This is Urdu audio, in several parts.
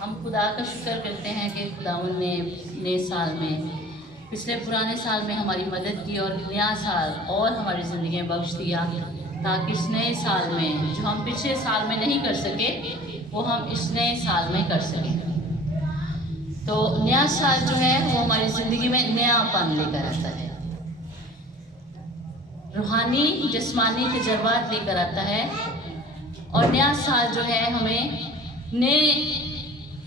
ہم خدا کا شکر کرتے ہیں کہ خداوند نے نئے سال میں پچھلے پرانے سال میں ہماری مدد کی اور نیا سال اور ہماری زندگی میں بخش دیا، تاکہ اس نئے سال میں جو ہم پچھلے سال میں نہیں کر سکے وہ ہم اس نئے سال میں کر سکیں۔ تو نیا سال جو ہے وہ ہماری زندگی میں نیا پن لے کر آتا ہے، روحانی جسمانی تجربات لے کر آتا ہے، اور نیا سال جو ہے ہمیں نئے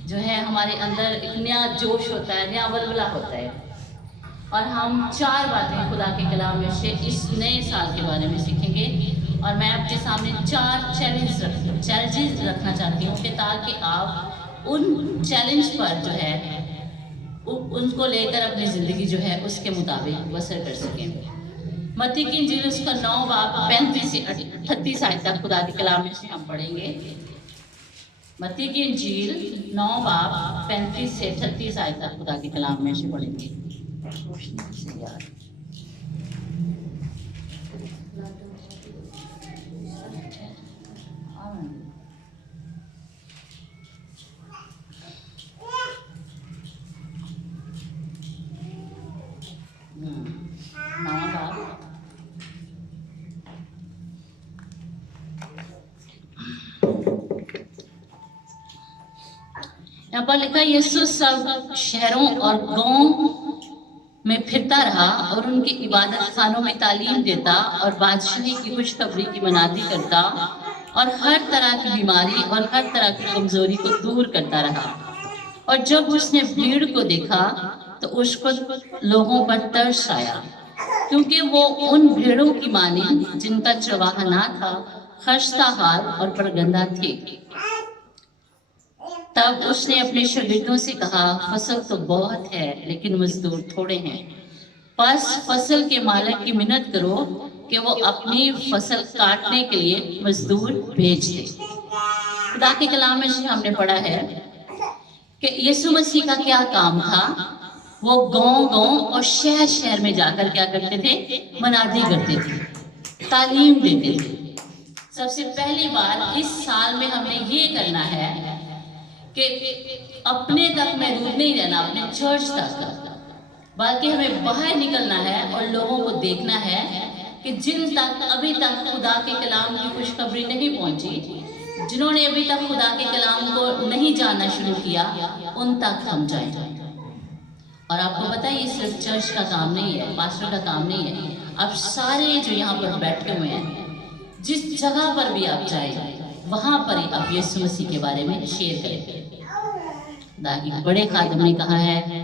جو ہے ہمارے اندر ایک نیا جوش ہوتا ہے، نیا ولولہ ہوتا ہے، اور ہم 4 باتیں خدا کے کلام میں سے اس نئے سال کے بارے میں سیکھیں گے، اور میں آپ کے سامنے 4 چیلنجز رکھنا چاہتی ہوں کہ تاکہ آپ ان چیلنج پر جو ہے ان کو لے کر اپنی زندگی جو ہے اس کے مطابق بسر کر سکیں۔ متی کی انجیل اس کا 9 باب 35 سے 38 آیت تک خدا کے کلام میں سے ہم پڑھیں گے۔ متی کی انجیل 9 باب 35 سے 38 آیت تک خدا کے کلام میں سے پڑھیں گے۔ یہاں پر لکھا، یسوع سب شہروں اور گاؤں میں پھرتا رہا اور ان کی عبادت خانوں میں تعلیم دیتا اور بادشاہی کی خوشخبری کی منادی کرتا اور ہر طرح کی بیماری اور ہر طرح کی کمزوری کو دور کرتا رہا۔ اور جب اس نے بھیڑ کو دیکھا تو اس کو لوگوں پر ترس آیا، کیونکہ وہ ان بھیڑوں کی مانند جن کا چرواہا نہ تھا، خستہ حال اور پرگندہ تھے۔ تب اس نے اپنے شاگردوں سے کہا، فصل تو بہت ہے لیکن مزدور تھوڑے ہیں، پس فصل کے مالک کی منت کرو کہ وہ اپنی فصل کاٹنے کے لیے مزدور بھیج دے۔ خدا کے کلام میں ہم نے پڑھا ہے کہ یسوع مسیح کا کیا کام تھا، وہ گاؤں اور شہر شہر میں جا کر کیا کرتے تھے، منادی کرتے تھے، تعلیم دیتے تھے۔ سب سے پہلی بات اس سال میں ہم نے یہ کرنا ہے کہ اپنے تک محدود نہیں رہنا، اپنے چرچ تک، بلکہ ہمیں باہر نکلنا ہے اور لوگوں کو دیکھنا ہے کہ جن تک ابھی تک خدا کے کلام کی خوشخبری نہیں پہنچی، جنہوں نے ابھی تک خدا کے کلام کو نہیں جاننا شروع کیا، ان تک ہم جائیں۔ اور آپ کو پتہ ہے یہ صرف چرچ کا کام نہیں ہے، پاسٹر کا کام نہیں ہے، آپ سارے جو یہاں پر بیٹھے ہوئے ہیں، جس جگہ پر بھی آپ جائیں وہاں پر ہی آپ یسوع مسیح کے بارے میں شیئر کریں۔ بڑے خادم نے کہا ہے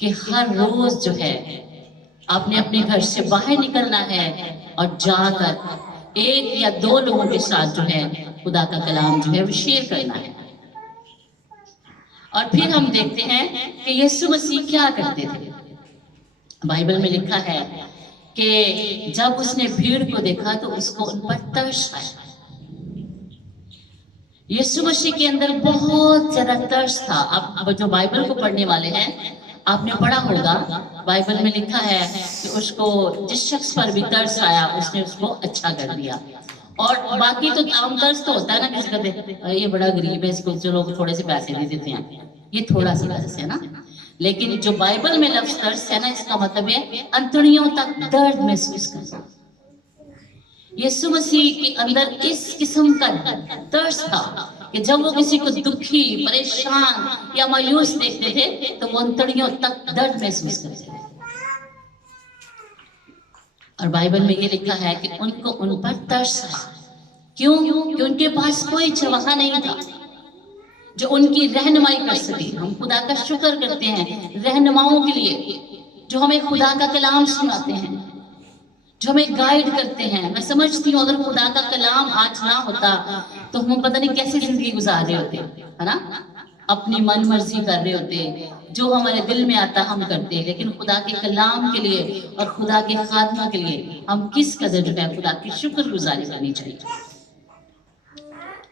کہ ہر روز جو ہے آپ نے اپنے گھر سے باہر نکلنا ہے اور جا کر 1 یا 2 لوگوں کے ساتھ جو ہے خدا کا کلام جو ہے وہ شیئر کرنا ہے۔ اور پھر ہم دیکھتے ہیں کہ یسوع مسیح کیا کرتے تھے۔ بائبل میں لکھا ہے کہ جب اس نے بھیڑ کو دیکھا تو اس کو ان پر ترس آیا۔ یسوع مسیح کے اندر بہت زیادہ ترس تھا۔ اب جو بائبل کو پڑھنے والے ہیں آپ نے پڑھا ہوگا، بائبل میں لکھا ہے کہ اس کو جس شخص پر بھی ترس آیا اس نے اس کو اچھا کر دیا۔ اور باقی تو عام ترس تو ہوتا ہے نا، کسی کا یہ بڑا غریب ہے اس کو چلو تھوڑے سے پیسے دے دیتے ہیں، یہ تھوڑا سا ترس ہے نا۔ لیکن جو بائبل میں لفظ ترس ہے نا، اس کا مطلب ہے انتڑیوں تک درد محسوس کرنا۔ یسوع مسیح کے اندر اس قسم کا ترس تھا کہ جب وہ کسی کو دکھی، پریشان یا مایوس دیکھتے تھے تو وہ انتڑیوں تک درد محسوس کرتے تھے۔ اور بائبل میں یہ لکھا ہے کہ ان کو ان پر ترس آیا۔ کیوں؟ کہ ان کے پاس کوئی چرواہا نہیں تھا جو ان کی رہنمائی کر سکے۔ ہم خدا کا شکر کرتے ہیں رہنماؤں کے لیے جو ہمیں خدا کا کلام سناتے ہیں، جو ہمیں گائیڈ کرتے ہیں۔ میں سمجھتی ہوں اگر خدا کا کلام آج نہ ہوتا تو ہم پتہ نہیں کیسے زندگی گزار رہے ہوتے، ہے نا، اپنی من مرضی کر رہے ہوتے، جو ہمارے دل میں آتا ہم کرتے۔ لیکن خدا کے کلام کے لیے اور خدا کے خادمہ کے لیے ہم کس قدر جو ہے خدا کی شکر گزاری کرنی چاہیے۔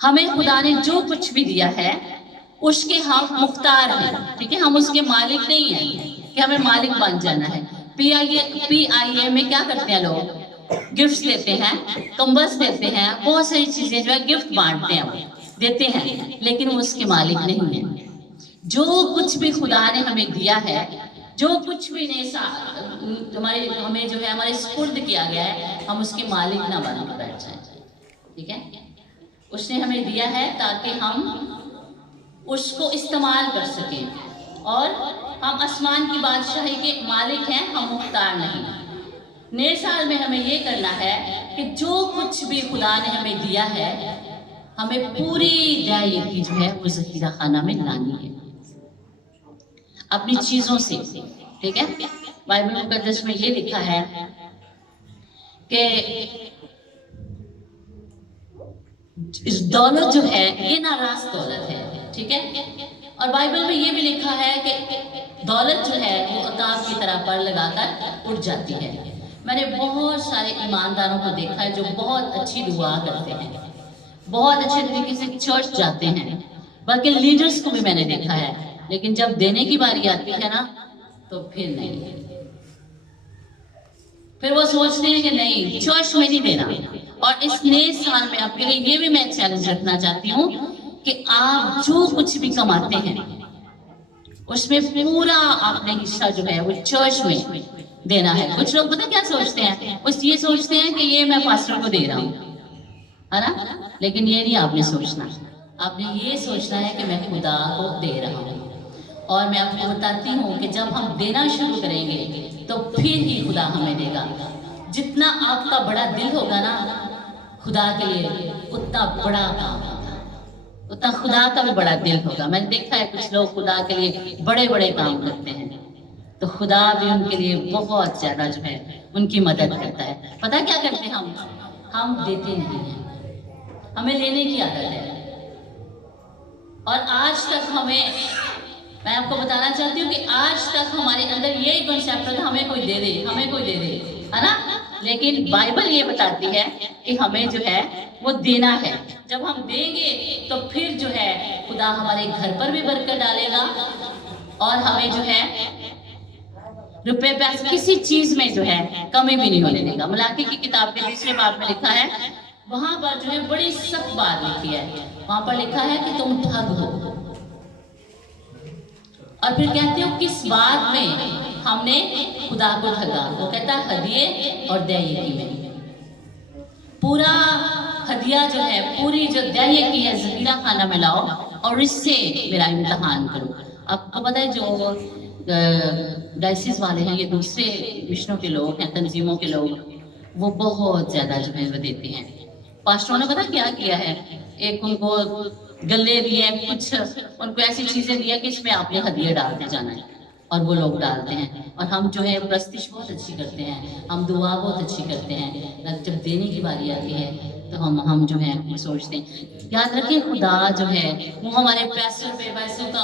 ہمیں خدا نے جو کچھ بھی دیا ہے اس کے ہم مختار ہیں، ٹھیک ہے، ہم اس کے مالک نہیں ہیں کہ ہمیں مالک بن جانا ہے۔ PIA میں کیا کرتے ہیں لوگ؟ گفٹس دیتے ہیں، کمبلس دیتے ہیں، بہت ساری چیزیں جو ہے گفٹ بانٹتے ہیں، دیتے ہیں، لیکن وہ اس کے مالک نہیں ہیں۔ جو کچھ بھی خدا نے ہمیں دیا ہے، جو کچھ بھی ہمیں جو ہے ہمارے سپرد کیا گیا ہے، ہم اس کے مالک نہ بن کے بیٹھ جائیں، ٹھیک ہے؟ اس نے ہمیں دیا ہے تاکہ ہم اس کو استعمال کر سکیں، اور ہم آسمان کی بادشاہی کے مالک ہیں، ہم مختار نہیں۔ نئے سال میں ہمیں یہ کرنا ہے کہ جو کچھ بھی خدا نے ہمیں دیا ہے، ہمیں پوری دائرگی جو ہے وہ ذخیرہ خانہ میں لانی ہے، اپنی چیزوں سے، ٹھیک ہے؟ بائبل مقدس میں یہ لکھا ہے کہ دولت جو ہے یہ ناراض دولت ہے، ٹھیک ہے؟ اور بائبل میں یہ بھی لکھا ہے کہ دولت جو ہے وہ عقاب کی طرح پر لگا کر اٹھ جاتی ہے۔ میں نے بہت سارے ایمانداروں کو دیکھا ہے جو بہت اچھی دعا کرتے ہیں، بہت اچھے طریقے سے چرچ جاتے ہیں، بلکہ لیڈرز کو بھی میں نے دیکھا ہے، لیکن جب دینے کی باری آتی ہے نا تو پھر نہیں، پھر وہ سوچتے ہیں کہ نہیں، چرچ میں نہیں دینا۔ اور اس نئے سال میں آپ کے لیے یہ بھی میں چیلنج رکھنا چاہتی ہوں کہ آپ جو کچھ بھی کماتے ہیں اس میں پورا آپ نے حصہ جو ہے وہ چرچ میں دینا ہے۔ کچھ لوگ پتہ کیا سوچتے ہیں؟ یہ سوچتے ہیں کہ یہ میں پاسٹر کو دے رہا ہوں، ہے نا؟ لیکن یہ نہیں آپ نے سوچنا، آپ نے یہ سوچنا ہے کہ میں خدا کو دے رہا ہوں۔ اور میں آپ کو بتاتی ہوں کہ جب ہم دینا شروع کریں گے تو پھر ہی خدا ہمیں دے گا۔ جتنا آپ کا بڑا دل ہوگا نا خدا کے لیے، اتنا بڑا کام ہوگا، اتنا خدا کا بھی بڑا دل ہوگا۔ میں نے دیکھا ہے کچھ لوگ خدا کے لیے بڑے بڑے کام کرتے ہیں تو خدا بھی ان کے لیے بہت زیادہ جو ہے ان کی مدد کرتا ہے۔ پتہ کیا کرتے ہیں ہم دیتے نہیں ہیں، ہمیں لینے کی عادت ہے۔ اور آج تک میں آپ کو بتانا چاہتی ہوں کہ آج تک ہمارے اندر یہی کنسیپٹ ہے کہ ہمیں کوئی دے دے، ہمیں کوئی دے دے، ہے نا؟ لیکن بائبل یہ بتاتی ہے کہ ہمیں جو ہے وہ دینا ہے۔ جب ہم دیں گے تو پھر جو ہے خدا ہمارے گھر پر بھی برکت ڈالے گا، اور ہمیں جو ہے روپے پیسے کسی چیز میں جو ہے کمی بھی نہیں ہونے دے گا۔ ملاکی کی کتاب کے 3 باب میں لکھا ہے، وہاں پر جو ہے بڑی سخت بات لکھی ہے، وہاں پر لکھا ہے کہ تم ٹھگ ہو، اور پھر کہتے ہو کس بات میں ہم نے خدا کو ٹھگا؟ وہ کہتا ہے ہدیے اور دہیے میں۔ پورا ہدیہ جو ہے، پوری جو دہیے کی ہے ذخیرہ خانہ میں لاؤ اور اس سے میرا امتحان کرو۔ آپ کو پتہ ہے جو ڈائسس والے ہیں، یہ دوسرے مشنوں کے لوگ ہیں، تنظیموں کے لوگ، وہ بہت زیادہ جو ہے وہ دیتے ہیں۔ پاسٹروں نے پتہ کیا ہے؟ ایک ان کو گلے دیے، کچھ ان کو ایسی چیزیں دیا کہ اس میں آپ نے ہدیے ڈالتے جانا ہے، اور وہ لوگ ڈالتے ہیں۔ اور ہم جو ہے پرستش بہت اچھی کرتے ہیں، ہم دعا بہت اچھی کرتے ہیں، جب دینے کی باری آتی ہے تو ہم جو ہے وہ سوچتے ہیں۔ یاد رکھیں خدا جو ہے وہ ہمارے پیسوں کا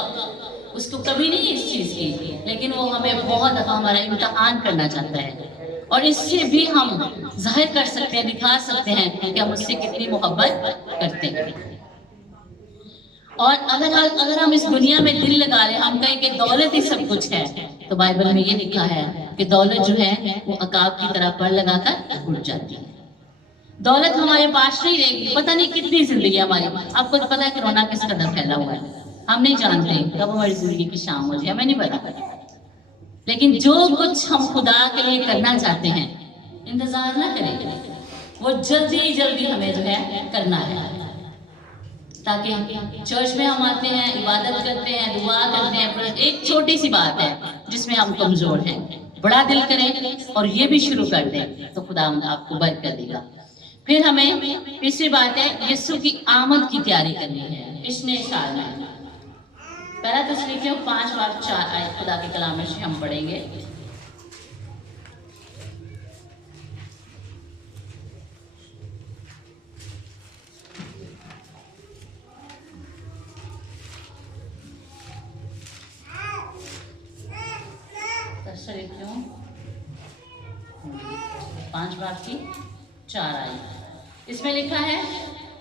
اس کو کبھی نہیں اس چیز کی، لیکن وہ ہمیں بہت دفعہ ہمارا امتحان کرنا چاہتا ہے، اور اس سے بھی ہم ظاہر کر سکتے ہیں، دکھا سکتے ہیں کہ ہم اس سے کتنی محبت کرتے ہیں۔ اور اگر ہم اس دنیا میں دل لگا لیں، ہم کہیں کہ دولت ہی سب کچھ ہے، تو بائبل میں یہ لکھا ہے کہ دولت جو ہے وہ عقاب کی طرح پر لگا کر اٹھ جاتی ہے۔ دولت ہمارے پاس نہیں رہے گی، پتہ نہیں کتنی زندگی ہماری۔ آپ کو پتہ ہے کرونا کس قدر پھیلا ہوا ہے، ہم نہیں جانتے کب ہماری زندگی کی شام ہو جائے، ہمیں نہیں پتا۔ لیکن جو کچھ ہم خدا کے لیے کرنا چاہتے ہیں، انتظار نہ کریں، وہ جلدی جلدی ہمیں جو ہے کرنا ہے، تاکہ چرچ میں ہم آتے ہیں، عبادت کرتے ہیں، دعا کرتے ہیں، پر ایک چھوٹی سی بات ہے جس میں ہم کمزور ہیں، بڑا دل کریں اور یہ بھی شروع کر دیں تو خدا آپ کو برکت دے گا۔ پھر ہمیں تیسری بات ہے، یسوع کی آمد کی تیاری کرنی ہے اس نئے سال میں۔ پہلا تسلیفیوں 5:4 آیت خدا کے کلام میں سے ہم پڑھیں گے۔ تسلیفیوں 5:4 آیت، اس میں لکھا ہے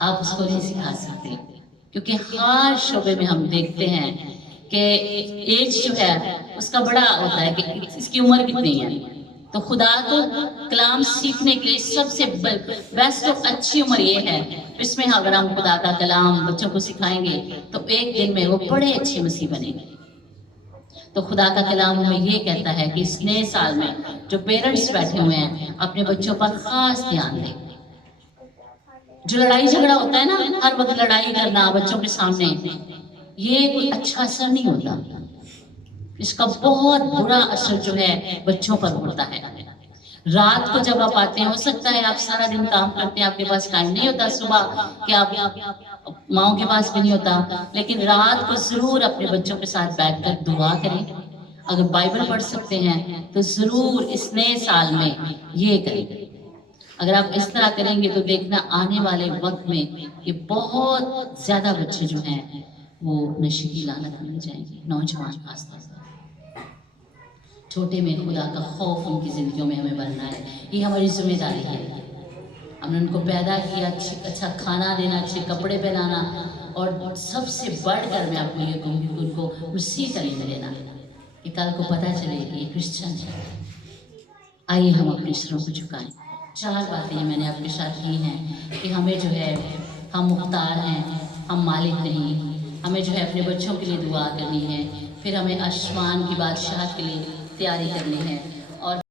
آپ اس کو نہیں سکھا سکتے، کیونکہ ہر شعبے میں ہم دیکھتے ہیں کہ ایج جو ہے اس کا بڑا ہوتا ہے کہ اس کی عمر کتنی ہے. تو خدا کو کلام سیکھنے کے لیے سب سے بیسٹ اور اچھی عمر یہ ہے. اس میں اگر ہم خدا کا کلام بچوں کو سکھائیں گے تو ایک دن میں وہ بڑے اچھے مسیح بنیں گے. تو خدا کا کلام ہمیں یہ کہتا ہے کہ اس نئے سال میں جو پیرنٹس بیٹھے ہوئے ہیں اپنے بچوں پر خاص دھیان دیں. جو لڑائی جھگڑا ہوتا ہے نا، ہر وقت لڑائی کرنا بچوں کے سامنے، یہ کوئی اچھا اثر نہیں ہوتا. اس کا بہت برا اثر جو ہے بچوں پر ہوتا ہے. رات کو جب آپ آتے ہیں، ہو سکتا ہے آپ سارا دن کام کرتے ہیں، آپ کے پاس ٹائم نہیں ہوتا صبح کہ آپ ماؤں کے پاس بھی نہیں ہوتا، لیکن رات کو ضرور اپنے بچوں کے ساتھ بیٹھ کر دعا کریں. اگر بائبل پڑھ سکتے ہیں تو ضرور اس نئے سال میں یہ کریں. اگر آپ اس طرح کریں گے تو دیکھنا آنے والے وقت میں کہ بہت زیادہ بچے جو ہیں وہ نشے کی لعنت میں جائیں گے. نوجوان خاص طور پر چھوٹے میں خدا کا خوف ان کی زندگیوں میں ہمیں بننا ہے. یہ ہماری ذمہ داری ہے. ہم نے ان کو پیدا کیا، اچھا کھانا دینا، اچھے کپڑے پہنانا، اور سب سے بڑھ کر میں آپ کو یہ کہوں کہ ان کو اسی تعلیم دینا کہ کل کو پتہ چلے کہ یہ کرسچن ہے. آئیے ہم اپنے سروں کو جھکائیں. 4 باتیں میں نے آپ کے ساتھ کی ہیں کہ ہمیں جو ہے ہم مختار ہیں، ہم مالک نہیں. ہمیں جو ہے اپنے بچوں کے لیے دعا کرنی ہے، پھر ہمیں آسمان کی بادشاہت کے لیے تیاری کرنی ہے، اور